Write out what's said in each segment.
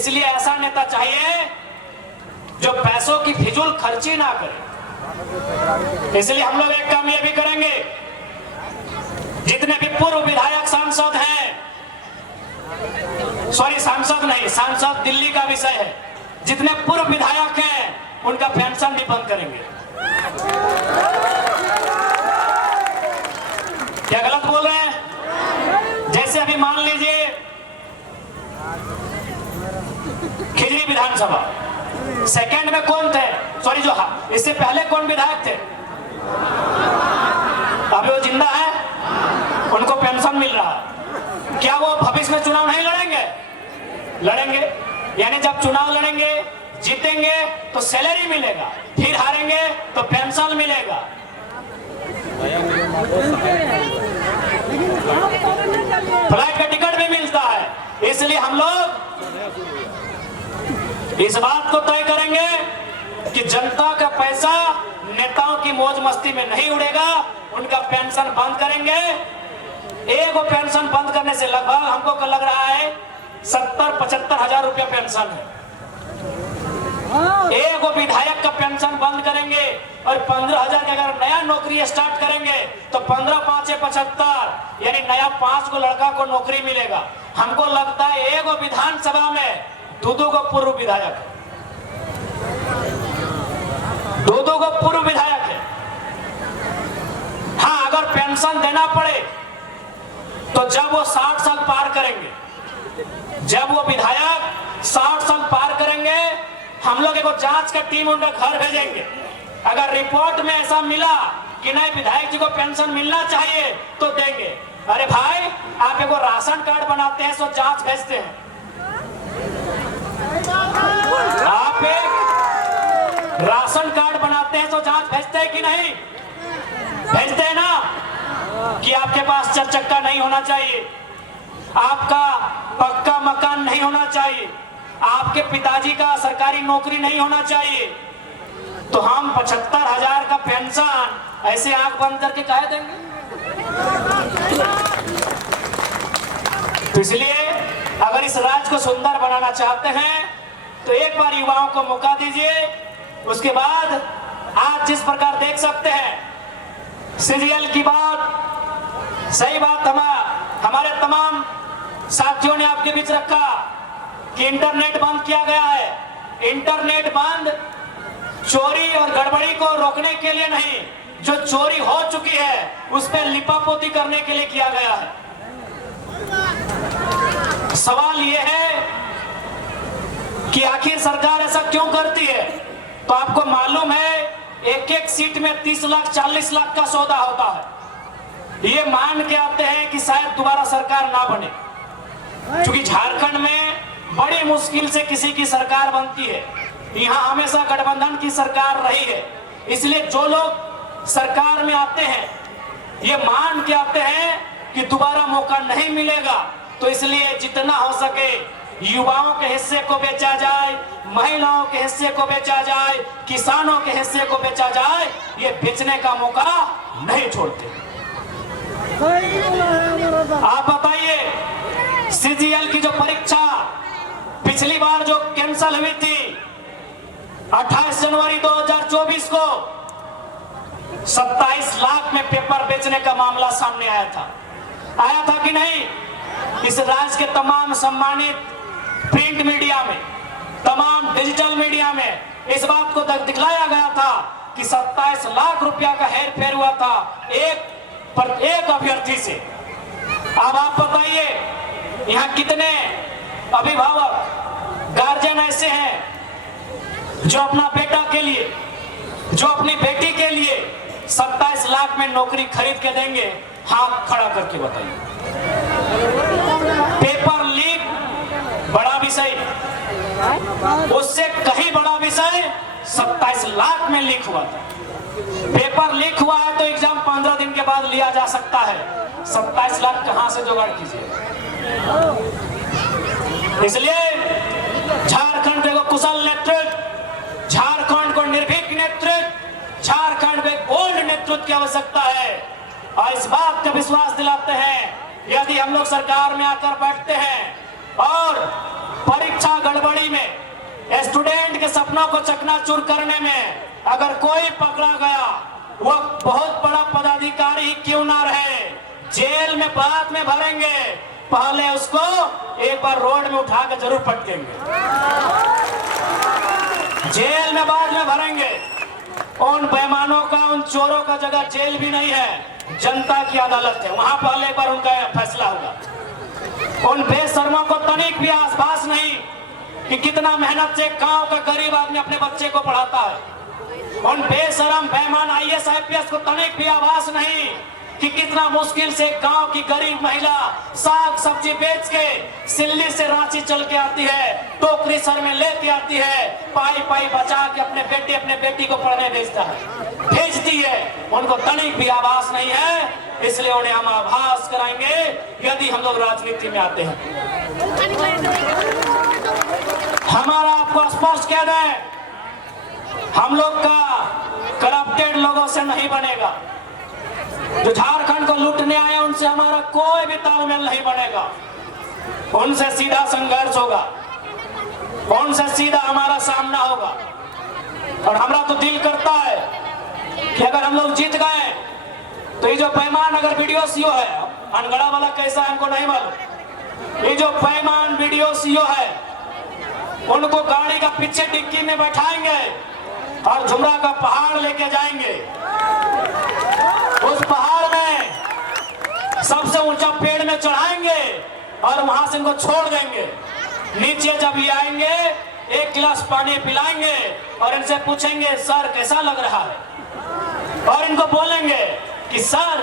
इसलिए ऐसा नेता चाहिए जो पैसों की फिजूल खर्ची ना करे। इसलिए हम लोग एक काम ये भी करेंगे, जितने भी पूर्व विधायक सांसद हैं, सॉरी सांसद नहीं, सांसद दिल्ली का विषय है, जितने पूर्व विधायक हैं उनका पेंशन भी बंद करेंगे। क्या गलत बोल रहे हैं? जैसे अभी मान लीजिए खिजरी विधानसभा सेकंड में कौन थे, सॉरी जो इससे पहले कौन विधायक थे, अभी वो जिंदा है, उनको पेंशन मिल रहा है। क्या वो भविष्य में चुनाव नहीं लड़ेंगे? लड़ेंगे। यानी जब चुनाव लड़ेंगे, जीतेंगे तो सैलरी मिलेगा, फिर हारेंगे तो पेंशन मिलेगा। फ्लाइट का टिकट भी मिलता है। इसलिए हम लोग इस बात को तय करेंगे कि जनता का पैसा नेताओं की मौज मस्ती में नहीं उड़ेगा, उनका पेंशन बंद करेंगे। एक वो पेंशन बंद करने से लगभग हमको लग रहा है 70-75 हजार रुपया पेंशन है। एक वो विधायक का पेंशन बंद करेंगे और 15,000 की अगर नया नौकरी स्टार्ट करेंगे तो 15-5-75 यानी नया 5 को लड़का को नौकरी मिलेगा। हमको लगता है एक वो विधानसभा में दो को पूर्व विधायक है, दो को पूर्व विधायक है। हाँ, अगर पेंशन देना पड़े तो जब वो 60 साल पार करेंगे, जब वो विधायक 60 साल पार करेंगे, हम लोग एक जांच का टीम उनका घर भेजेंगे। अगर रिपोर्ट में ऐसा मिला कि नहीं विधायक जी को पेंशन मिलना चाहिए तो देंगे। अरे भाई, आप एक राशन कार्ड बनाते हैं तो जांच भेजते हैं, आप एक राशन कार्ड बनाते हैं तो जांच भेजते हैं कि नहीं? भेजते हैं ना। कि आपके पास 4 चक्का नहीं होना चाहिए, आपका पक्का मकान नहीं होना चाहिए, आपके पिताजी का सरकारी नौकरी नहीं होना चाहिए, तो हम 75,000 का पेंशन ऐसे आंख बंद करके कह देंगे? तो इसलिए अगर इस राज्य को सुंदर बनाना चाहते हैं तो एक बार युवाओं को मौका दीजिए। उसके बाद आज जिस प्रकार देख सकते हैं सीरियल की बात, सही बात हमारे तमाम साथियों ने आपके बीच रखा कि इंटरनेट बंद किया गया है। इंटरनेट बंद चोरी और गड़बड़ी को रोकने के लिए नहीं, जो चोरी हो चुकी है उस पर लिपापोती करने के लिए किया गया है। सवाल यह है कि आखिर सरकार ऐसा क्यों करती है? तो आपको मालूम है एक सीट में 30 लाख 40 लाख का सौदा होता है। ये मान के आते हैं कि शायद दोबारा सरकार ना बने, क्योंकि झारखंड में बड़ी मुश्किल से किसी की सरकार बनती है। यहाँ हमेशा गठबंधन की सरकार रही है। इसलिए जो लोग सरकार में आते हैं ये मान के आते हैं कि दोबारा मौका नहीं मिलेगा, तो इसलिए जितना हो सके युवाओं के हिस्से को बेचा जाए, महिलाओं के हिस्से को बेचा जाए, किसानों के हिस्से को बेचा जाए, ये बेचने का मौका नहीं छोड़ते। आप बताइए, सीजीएल की जो परीक्षा पिछली बार जो कैंसल हुई थी 28 जनवरी 2024 को, 27 लाख में पेपर बेचने का मामला सामने आया था कि नहीं? इस राज्य के तमाम सम्मानित प्रिंट मीडिया में, तमाम डिजिटल मीडिया में इस बात को दिखलाया गया था कि 27 लाख रुपया का हेर फेर हुआ था एक अभ्यर्थी से। अब आप बताइए, यहाँ कितने अभिभावक गार्जियन ऐसे हैं जो अपना बेटा के लिए, जो अपनी बेटी के लिए 27 लाख में नौकरी खरीद के देंगे? हाथ खड़ा करके बताइए। पेपर लीक बड़ा विषय, उससे कहीं बड़ा विषय 27 लाख में लीक हुआ था। पेपर लीक हुआ है तो एग्जाम 15 दिन के बाद लिया जा सकता है, 27 लाख कहां से जुगाड़ कीजिए? इसलिए झारखंड को कुशल नेतृत्व, झारखंड को निर्भीक नेतृत्व, झारखंड में बोल्ड नेतृत्व की आवश्यकता है। और इस बात का विश्वास दिलाते हैं, यदि हम लोग सरकार में आकर बैठते हैं और परीक्षा गड़बड़ी में, स्टूडेंट के सपनों को चकनाचूर करने में अगर कोई पकड़ा गया, वह बहुत बड़ा पदाधिकारी ही क्यों ना रहे, जेल में बाद में भरेंगे, पहले उसको एक बार रोड में उठा कर जरूर पटकेंगे। जेल में बाद में भरेंगे। उन बेईमानों का, उन चोरों का जगह जेल भी नहीं है, जनता की अदालत है, वहां पहले एक बार उनका फैसला होगा। उन बेशर्मों को तनिक भी आभास नहीं कि कितना मेहनत से गांव का गरीब आदमी अपने बच्चे को पढ़ाता है। उन बेशरम बेईमान IAS IPS को तनिक भी आभास नहीं कि कितना मुश्किल से गांव की गरीब महिला साग सब्जी बेच के सिल्ली से रांची चल के आती है, टोकरी सर में लेके आती है, पाई पाई बचा के अपने बेटी को पढ़ने भेजती है। उनको तनिक भी आभास नहीं है, इसलिए उन्हें हम आभास कराएंगे यदि हम लोग राजनीति में आते हैं। हमारा आपको स्पष्ट कह दें, हम लोग का करप्टेड लोगों से नहीं बनेगा। जो झारखंड को लूटने आए उनसे हमारा कोई भी तालमेल नहीं बनेगा। उनसे सीधा संघर्ष होगा, उनसे सीधा हमारा सामना होगा। और हमारा तो दिल करता है कि अगर हम लोग जीत गए तो ये जो बेईमान अगर वीडियो सीओ है, अनगढ़ा वाला कैसा है हमको नहीं मालूम, ये जो बेईमान वीडियो सीओ है उनको गाड़ी का पीछे डिक्की में बैठाएंगे और झुमरा का पहाड़ लेके जाएंगे। उस पहाड़ में सबसे ऊंचा पेड़ में चढ़ाएंगे और वहां से इनको छोड़ देंगे। नीचे जब ये आएंगे, एक गिलास पानी पिलाएंगे और इनसे पूछेंगे सर कैसा लग रहा है, और इनको बोलेंगे कि सर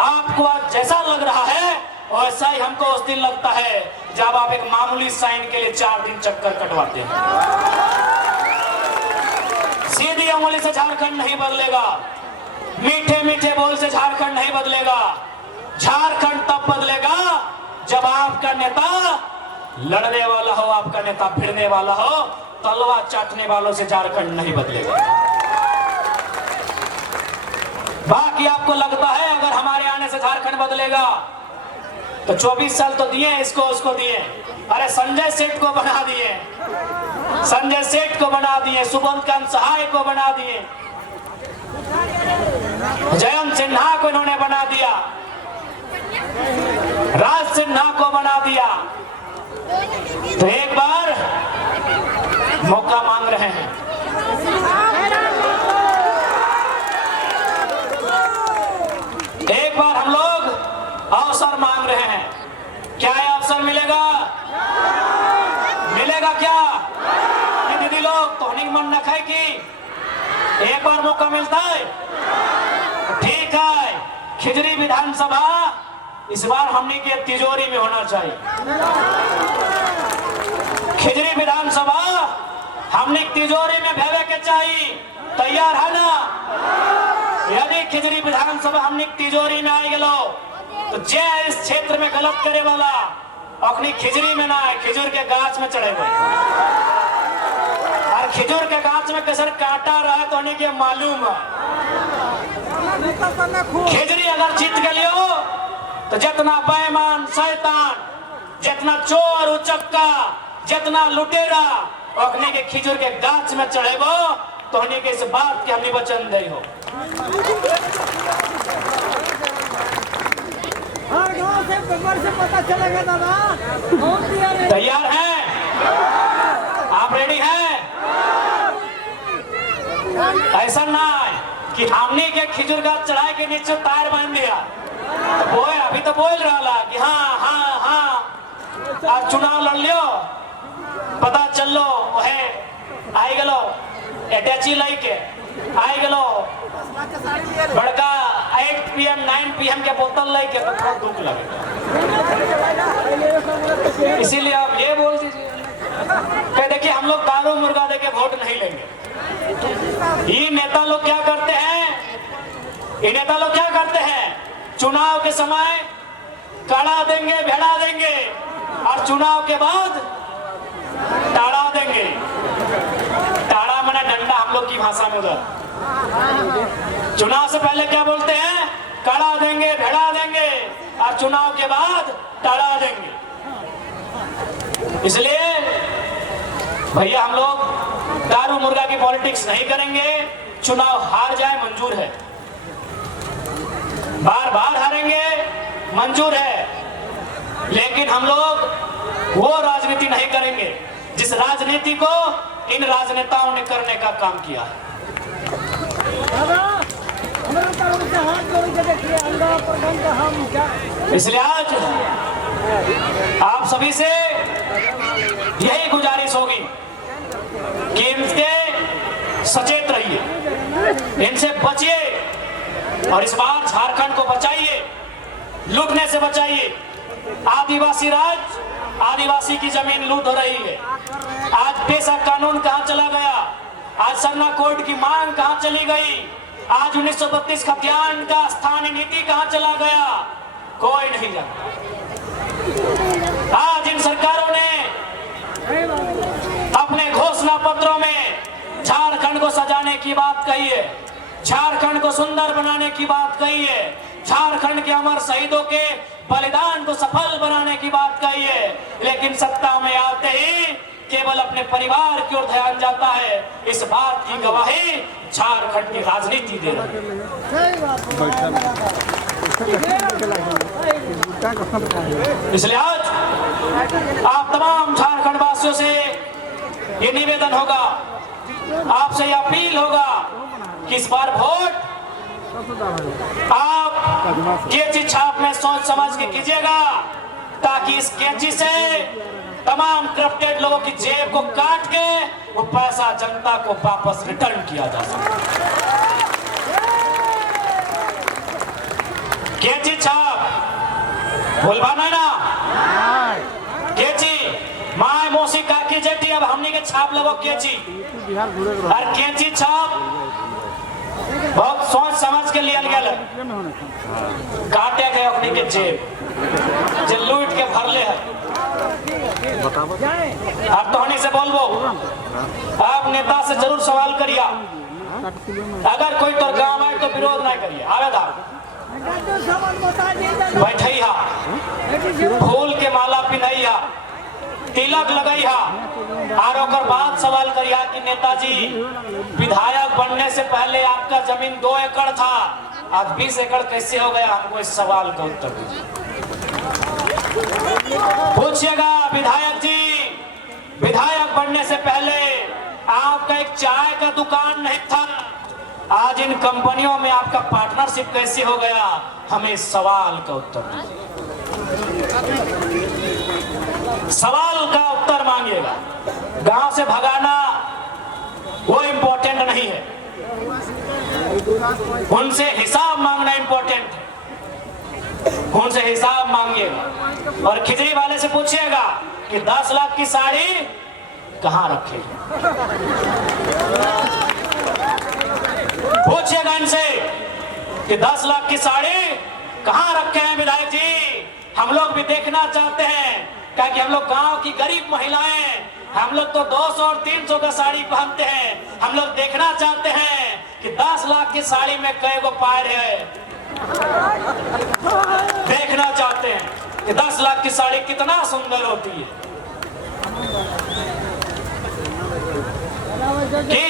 आपको आज जैसा लग रहा है वैसा ही हमको उस दिन लगता है जब आप एक मामूली साइन के लिए 4 दिन चक्कर कटवाते हैं। सीधी उंगली से झारखंड नहीं बदलेगा, मीठे मीठे बोल से झारखंड नहीं बदलेगा। झारखंड तब बदलेगा जब आपका नेता लड़ने वाला हो, आपका नेता भिड़ने वाला हो, तलवार चाटने वालों से झारखंड नहीं बदलेगा। बाकी आपको लगता है अगर हमारे आने से झारखंड बदलेगा तो 24 साल तो दिए, इसको उसको दिए। अरे संजय सेठ को बना दिए, संजय सेठ को बना दिए, सुबोधकांत सहाय को बना दिए, जयंत सिन्हा को इन्होंने बना दिया, राज सिन्हा को बना दिया। तो एक बार मौका मांग रहे हैं। एक बार हम लोग अवसर मांग रहे हैं। क्या ये अवसर मिलेगा? मिलेगा क्या? दीदी लोग तो नहीं मन न खाए कि एक बार मौका मिलता है, ठीक है। खिजरी विधानसभा इस बार हमने की तिजोरी में होना चाहिए। खिजरी विधानसभा हमने तिजोरी में भेवे के चाहिए, तैयार है ना? यदि खिजरी विधानसभा हमने तिजोरी में आई गलो तो जे इस क्षेत्र में गलत करे वाला अपनी खिजरी में ना है, खिजूर के गाछ में चढ़े गए। और खिजूर के गाछ में कसर काटा रहा तो उन्हें के मालूम है। खिजरी अगर जीत गलियो तो जितना बेईमान शैतान, जितना चोर उचक्का, जितना लुटेरा अपने के खिजूर के गाछ में चढ़ेबो तो उन्हें के इस बात की हमने वचन दे हो। हर गांव से पेपर से पता चलेगा दादा। तैयार हैं? आप रेडी हैं? ऐसा ना है कि हमने के खिजूर गाछ चढ़ाए के नीचे टायर बांध दिया तो अभी तो बोल रहा कि हाँ हाँ हाँ आप चुनाव लड़ लियो, पता चल लो वहे आई गलो अटैची लेके आई गलो बड़का 8 PM 9 PM के बोतल लेके तो थोड़ा दुख लगेगा। इसीलिए आप ये बोल दीजिए कि देखिए हम लोग दारू मुर्गा देके वोट नहीं लेंगे। ये नेता लोग क्या करते हैं, ये नेता लोग क्या करते हैं, चुनाव के समय कड़ा देंगे, भेड़ा देंगे और चुनाव के बाद टाड़ा देंगे। टाड़ा माने डंडा हम लोग की भाषा में उधर। चुनाव से पहले क्या बोलते हैं, कड़ा देंगे, भेड़ा देंगे और चुनाव के बाद टाड़ा देंगे। इसलिए भैया हम लोग दारू मुर्गा की पॉलिटिक्स नहीं करेंगे। चुनाव हार जाए मंजूर है, बार बार हारेंगे मंजूर है, लेकिन हम लोग वो राजनीति नहीं करेंगे जिस राजनीति को इन राजनेताओं ने करने का काम किया है। दादा हमारे तरफ से हाथ जोड़ के देखिए, अंधा प्रबंध हम क्या। इसलिए आज आप सभी से यही गुजारिश होगी कि इनसे सचेत रहिए, इनसे बचिए और इस बार झारखंड को बचाइए, लूटने से बचाइए। आदिवासी राज, आदिवासी की जमीन लूट हो रही है। आज पेशा कानून कहां चला गया? आज सरना कोड की मांग कहां चली गई? आज 1932 खतियान का स्थानीय नीति कहां चला गया? कोई नहीं जानता। आज इन सरकारों ने अपने घोषणा पत्रों में झारखंड को सजाने की बात कही है, झारखंड को सुंदर बनाने की बात कही है, झारखंड के अमर शहीदों के बलिदान को सफल बनाने की बात कही है, लेकिन सत्ता में आते ही केवल अपने परिवार की ओर ध्यान जाता है। इस बात की गवाही झारखंड की राजनीति दे रही है। इसलिए आज आप तमाम झारखंड वासियों से ये निवेदन होगा, आपसे ये अपील होगा कि इस बार वोट आप कैंची छाप में सोच समझ के कीजिएगा, ताकि इस कैंची से तमाम करप्टेड लोगों की जेब को काट के वो पैसा जनता को वापस रिटर्न किया जा सके। कैंची छाप बोलवाना ना, कैंची माय मौसी काकी जेठी, अब हमनी के छाप लगो कैंची और कैंची छाप बहुत सोच समझ के लिया गया, काटे गए अपनी के जेब जे लूट के भरले है। आप तो हनी से बोलबो, आप नेता से जरूर सवाल करिए, अगर कोई तो गाँव आए तो विरोध नहीं करिए, आवेदा बैठे फूल के माला पिन्हैया, तिलक लगैया और ओकर बाद सवाल करिया कि नेताजी विधायक बनने से पहले आपका जमीन 2 एकड़ था, आज 20 एकड़ कैसे हो गया? हमको इस सवाल का उत्तर दीजिए। पूछिएगा विधायक जी, विधायक बनने से पहले आपका एक चाय का दुकान नहीं था, आज इन कंपनियों में आपका पार्टनरशिप कैसे हो गया? हमें इस सवाल का उत्तर दीजिए। सवाल का उत्तर मांगिएगा। गांव से भगाना वो इंपॉर्टेंट नहीं है, उनसे हिसाब मांगना इंपॉर्टेंट है। उनसे हिसाब मांगिएगा और खिचड़ी वाले से पूछिएगा कि 10 लाख की साड़ी कहां रखे। पूछिएगा इनसे कि 10 लाख की साड़ी कहां रखे हैं विधायक जी? हम लोग भी देखना चाहते हैं, क्योंकि हम लोग गांव की गरीब महिलाएं, हम लोग तो 200 और 300 का साड़ी पहनते हैं। हम लोग देखना चाहते हैं कि 10 लाख की साड़ी में कई गो पैर है। देखना चाहते हैं कि 10 लाख की साड़ी कितना सुंदर होती है। कि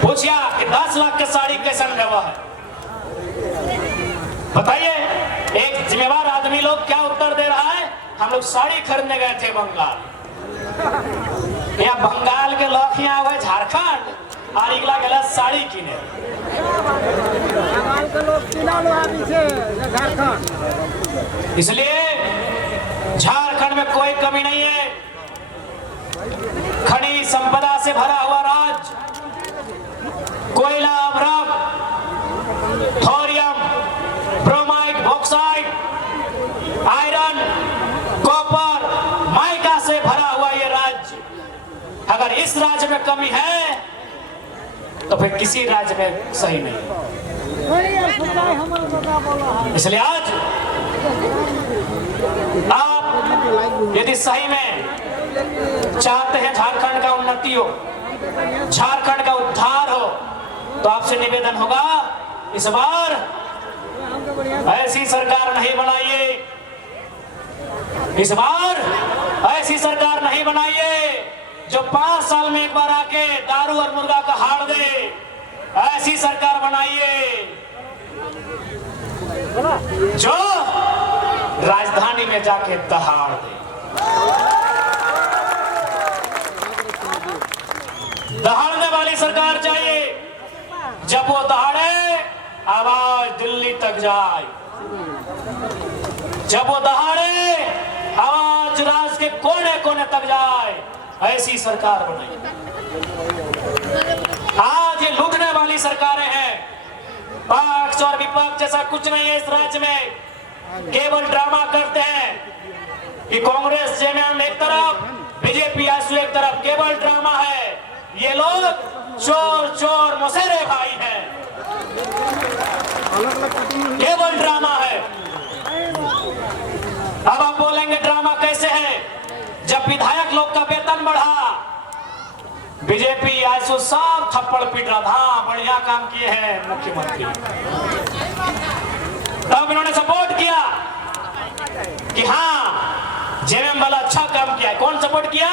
पूछिया कि 10 लाख की साड़ी कैसा व्यवहार है, बताइए। एक जिम्मेवार आदमी लोग क्या उत्तर दे रहा है? हम लोग साड़ी खरीदने गए थे बंगाल, या बंगाल के लोग यहाँ हुए झारखंड और इगला गला साड़ी किने। इसलिए झारखंड में कोई कमी नहीं है, खनिज संपदा से भरा हुआ राज्य, कोयला, अभ्रक, thorium, bromide, bauxite, iron, copper, mica से भरा हुआ ये राज्य। अगर इस राज्य में कमी है तो फिर किसी राज्य में सही नहीं। इसलिए आज आप यदि सही में चाहते हैं झारखंड का उन्नति हो, झारखंड का उद्धार हो, तो आपसे निवेदन होगा इस बार ऐसी सरकार नहीं बनाइए इस बार ऐसी सरकार नहीं बनाइए जो 5 साल में एक बार आके दारू और मुर्गा का हाड़ दे। ऐसी सरकार बनाइए जो राजधानी में जाके दहाड़ दे। दहाड़ने वाली सरकार चाहिए। जब वो दहाड़े आवाज दिल्ली तक जाए, जब वो दहाड़े आवाज राज्य के कोने कोने तक जाए। ऐसी सरकार बनाई। आज ये लूटने वाली सरकारें हैं। पक्ष और विपक्ष जैसा कुछ नहीं है इस राज्य में। केवल ड्रामा करते हैं कि कांग्रेस जेएमएम एक तरफ, बीजेपी आजसू एक तरफ। केवल ड्रामा है। ये लोग चोर चोर मौसेरे भाई हैं। केवल ड्रामा है। अब आप बोलेंगे ड्रामा कैसे है? जब विधायक लोग का वेतन बढ़ा, बीजेपी आजसू सब थप्पड़ पीट रहा था, बढ़िया काम किए हैं मुख्यमंत्री। तब इन्होंने सपोर्ट किया कि हाँ जेएमएम वाला अच्छा काम किया है। कौन सपोर्ट किया?